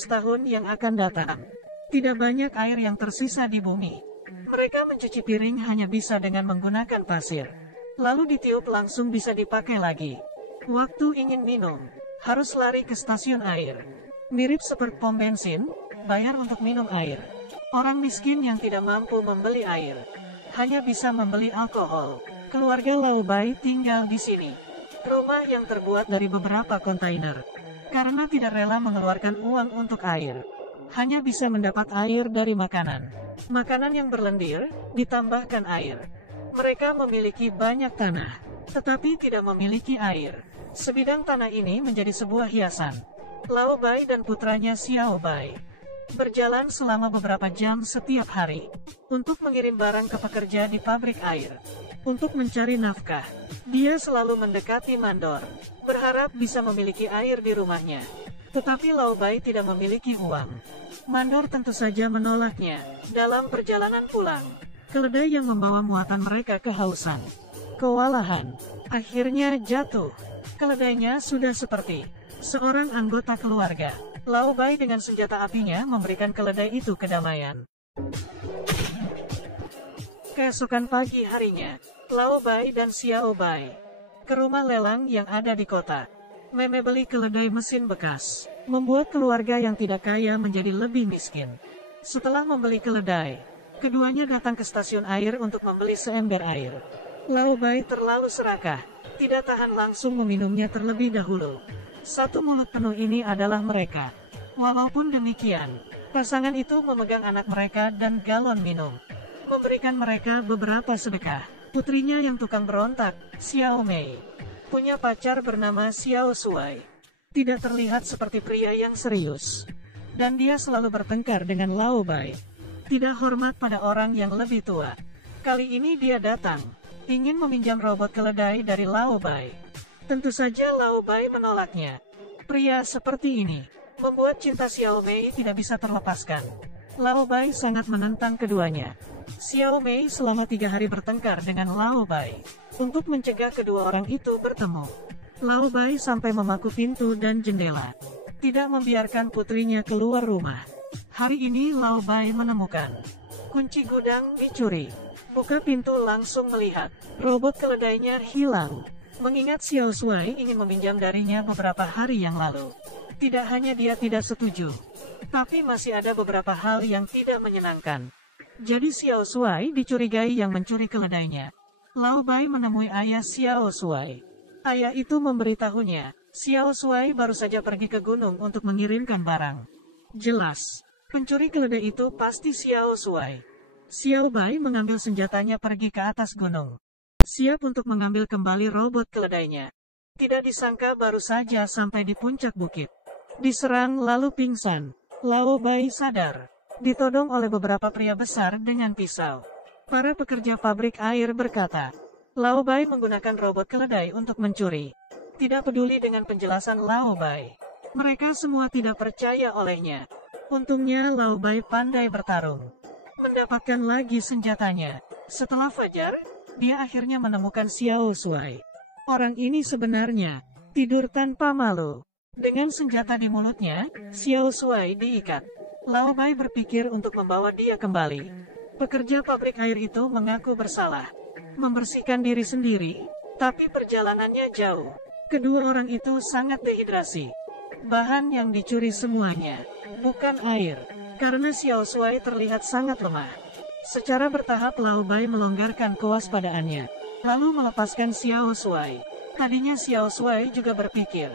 Tahun yang akan datang. Tidak banyak air yang tersisa di bumi. Mereka mencuci piring hanya bisa dengan menggunakan pasir. Lalu ditiup langsung bisa dipakai lagi. Waktu ingin minum, harus lari ke stasiun air. Mirip seperti pom bensin, bayar untuk minum air. Orang miskin yang tidak mampu membeli air, hanya bisa membeli alkohol. Keluarga Lao Bai tinggal di sini. Rumah yang terbuat dari beberapa kontainer. Karena tidak rela mengeluarkan uang untuk air, hanya bisa mendapat air dari makanan. Makanan yang berlendir, ditambahkan air. Mereka memiliki banyak tanah, tetapi tidak memiliki air. Sebidang tanah ini menjadi sebuah hiasan. Lao Bai dan putranya Xiao Bai berjalan selama beberapa jam setiap hari untuk mengirim barang ke pekerja di pabrik air. Untuk mencari nafkah, dia selalu mendekati mandor, berharap bisa memiliki air di rumahnya. Tetapi Lao Bai tidak memiliki uang. Mandor tentu saja menolaknya. Dalam perjalanan pulang, keledai yang membawa muatan mereka kehausan, kewalahan, akhirnya jatuh. Keledainya sudah seperti seorang anggota keluarga. Lao Bai dengan senjata apinya memberikan keledai itu kedamaian. Keesokan pagi harinya, Lao Bai dan Xiao Bai ke rumah lelang yang ada di kota. Membeli keledai mesin bekas membuat keluarga yang tidak kaya menjadi lebih miskin. Setelah membeli keledai, keduanya datang ke stasiun air untuk membeli seember air. Lao Bai terlalu serakah, tidak tahan langsung meminumnya terlebih dahulu. Satu mulut penuh ini adalah mereka. Walaupun demikian, pasangan itu memegang anak mereka dan galon minum. Memberikan mereka beberapa sedekah. Putrinya yang tukang berontak, Xiao Mei, punya pacar bernama Xiao Shuai. Tidak terlihat seperti pria yang serius. Dan dia selalu bertengkar dengan Lao Bai. Tidak hormat pada orang yang lebih tua. Kali ini dia datang, ingin meminjam robot keledai dari Lao Bai. Tentu saja Lao Bai menolaknya. Pria seperti ini membuat cinta Xiao Mei tidak bisa terlepaskan. Lao Bai sangat menentang keduanya. Xiao Mei selama 3 hari bertengkar dengan Lao Bai untuk mencegah kedua orang itu bertemu. Lao Bai sampai memaku pintu dan jendela, tidak membiarkan putrinya keluar rumah. Hari ini Lao Bai menemukan kunci gudang dicuri. Buka pintu langsung melihat robot keledainya hilang. Mengingat Xiao Shuai ingin meminjam darinya beberapa hari yang lalu. Tidak hanya dia tidak setuju, tapi masih ada beberapa hal yang tidak menyenangkan. Jadi Xiao Shuai dicurigai yang mencuri keledainya. Lao Bai menemui ayah Xiao Shuai. Ayah itu memberitahunya, Xiao Shuai baru saja pergi ke gunung untuk mengirimkan barang. Jelas, pencuri keledai itu pasti Xiao Shuai. Xiao Bai mengambil senjatanya pergi ke atas gunung, siap untuk mengambil kembali robot keledainya. Tidak disangka baru saja sampai di puncak bukit, diserang lalu pingsan. Lao Bai sadar, ditodong oleh beberapa pria besar dengan pisau. Para pekerja pabrik air berkata, Lao Bai menggunakan robot keledai untuk mencuri. Tidak peduli dengan penjelasan Lao Bai. Mereka semua tidak percaya olehnya. Untungnya Lao Bai pandai bertarung. Mendapatkan lagi senjatanya. Setelah fajar, dia akhirnya menemukan Xiao Shuai. Orang ini sebenarnya tidur tanpa malu. Dengan senjata di mulutnya, Xiao Shuai diikat. Lao Bai berpikir untuk membawa dia kembali. Pekerja pabrik air itu mengaku bersalah, membersihkan diri sendiri, tapi perjalanannya jauh. Kedua orang itu sangat dehidrasi. Bahan yang dicuri semuanya bukan air, karena Xiao Shuai terlihat sangat lemah. Secara bertahap Lao Bai melonggarkan kewaspadaannya, lalu melepaskan Xiao Shuai. Tadinya Xiao Shuai juga berpikir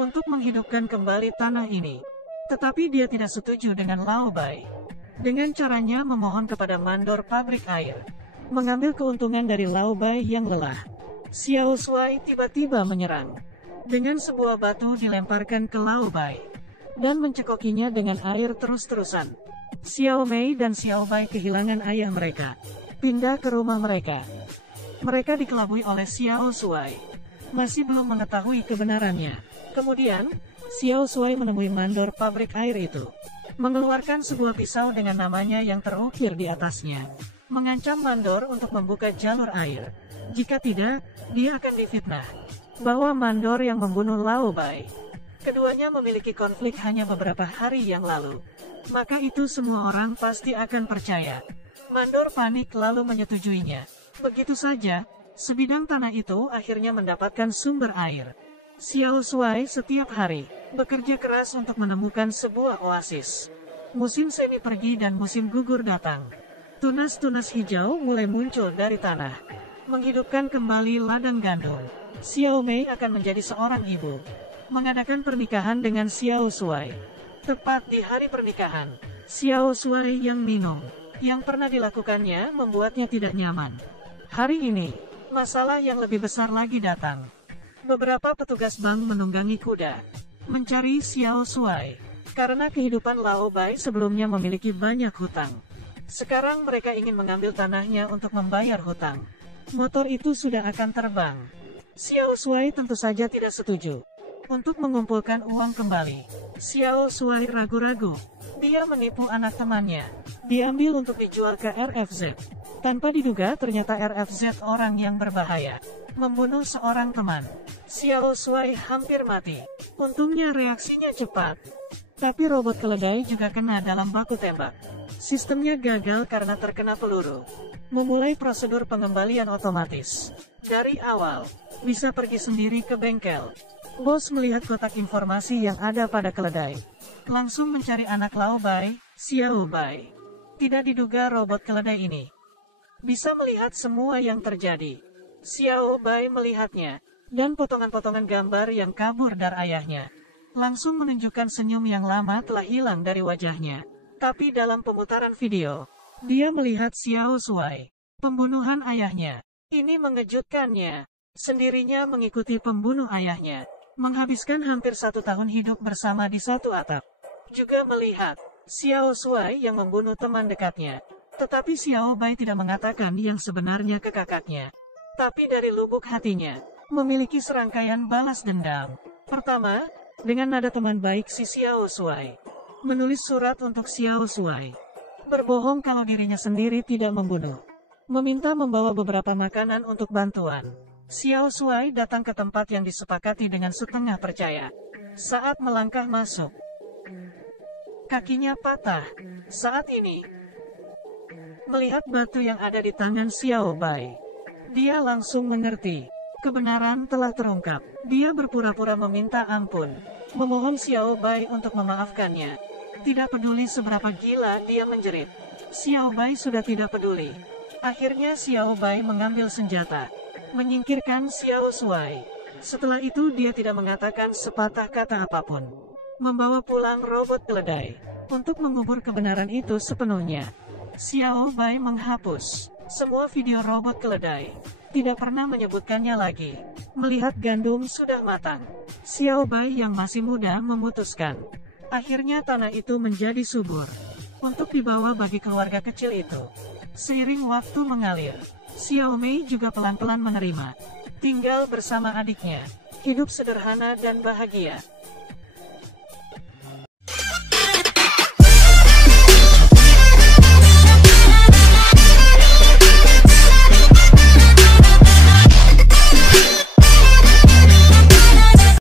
untuk menghidupkan kembali tanah ini, tetapi dia tidak setuju dengan Lao Bai. Dengan caranya memohon kepada mandor pabrik air, mengambil keuntungan dari Lao Bai yang lelah. Xiao Shuai tiba-tiba menyerang. Dengan sebuah batu dilemparkan ke Lao Bai, dan mencekokinya dengan air terus-terusan. Xiao Mei dan Xiao Bai kehilangan ayah mereka. Pindah ke rumah mereka. Mereka dikelabui oleh Xiao Shuai. masih belum mengetahui kebenarannya. Kemudian, Xiao Shuai menemui mandor pabrik air itu, mengeluarkan sebuah pisau dengan namanya yang terukir di atasnya, mengancam mandor untuk membuka jalur air. Jika tidak, dia akan difitnah bahwa mandor yang membunuh Lao Bai. Keduanya memiliki konflik hanya beberapa hari yang lalu. Maka itu semua orang pasti akan percaya. Mandor panik lalu menyetujuinya. Begitu saja, sebidang tanah itu akhirnya mendapatkan sumber air. Xiao Shuai setiap hari bekerja keras untuk menemukan sebuah oasis. Musim semi pergi dan musim gugur datang. Tunas-tunas hijau mulai muncul dari tanah, menghidupkan kembali ladang gandum. Xiao Mei akan menjadi seorang ibu, mengadakan pernikahan dengan Xiao Shuai. Tepat di hari pernikahan, Xiao Shuai yang minum, yang pernah dilakukannya membuatnya tidak nyaman. Hari ini, masalah yang lebih besar lagi datang. Beberapa petugas bank menunggangi kuda, mencari Xiao Shuai, karena kehidupan Lao Bai sebelumnya memiliki banyak hutang. Sekarang mereka ingin mengambil tanahnya untuk membayar hutang. Motor itu sudah akan terbang. Xiao Shuai tentu saja tidak setuju untuk mengumpulkan uang kembali. Xiao Shuai ragu-ragu. Dia menipu anak temannya. Diambil untuk dijual ke RFZ. Tanpa diduga ternyata RFZ orang yang berbahaya, membunuh seorang teman. Xiao Shuai hampir mati. Untungnya reaksinya cepat. Tapi robot keledai juga kena dalam baku tembak. Sistemnya gagal karena terkena peluru. Memulai prosedur pengembalian otomatis. Dari awal, bisa pergi sendiri ke bengkel. Bos melihat kotak informasi yang ada pada keledai, langsung mencari anak Lao Bai, Xiao Bai. Tidak diduga robot keledai ini bisa melihat semua yang terjadi. Xiao Bai melihatnya, dan potongan-potongan gambar yang kabur dari ayahnya langsung menunjukkan senyum yang lama telah hilang dari wajahnya. Tapi dalam pemutaran video, dia melihat Xiao Shuai, pembunuhan ayahnya. Ini mengejutkannya. Sendirinya mengikuti pembunuh ayahnya, menghabiskan hampir 1 tahun hidup bersama di satu atap. Juga melihat Xiao Shuai yang membunuh teman dekatnya. Tetapi Xiao Bai tidak mengatakan yang sebenarnya ke kakaknya. Tapi dari lubuk hatinya, memiliki serangkaian balas dendam. Pertama, dengan nada teman baik si Xiao Shuai, menulis surat untuk Xiao Shuai, berbohong kalau dirinya sendiri tidak membunuh, meminta membawa beberapa makanan untuk bantuan. Xiao Shuai datang ke tempat yang disepakati dengan setengah percaya. Saat melangkah masuk, kakinya patah. Saat ini, melihat batu yang ada di tangan Xiao Bai, dia langsung mengerti. Kebenaran telah terungkap. Dia berpura-pura meminta ampun, memohon Xiao Bai untuk memaafkannya. Tidak peduli seberapa gila dia menjerit, Xiao Bai sudah tidak peduli. Akhirnya Xiao Bai mengambil senjata, menyingkirkan Xiao Shuai. Setelah itu dia tidak mengatakan sepatah kata apapun. Membawa pulang robot keledai untuk mengubur kebenaran itu sepenuhnya. Xiao Bai menghapus semua video robot keledai. Tidak pernah menyebutkannya lagi. Melihat gandum sudah matang, Xiao Bai yang masih muda memutuskan. Akhirnya tanah itu menjadi subur untuk dibawa bagi keluarga kecil itu. Seiring waktu mengalir, Xiao Mei juga pelan-pelan menerima. Tinggal bersama adiknya. Hidup sederhana dan bahagia.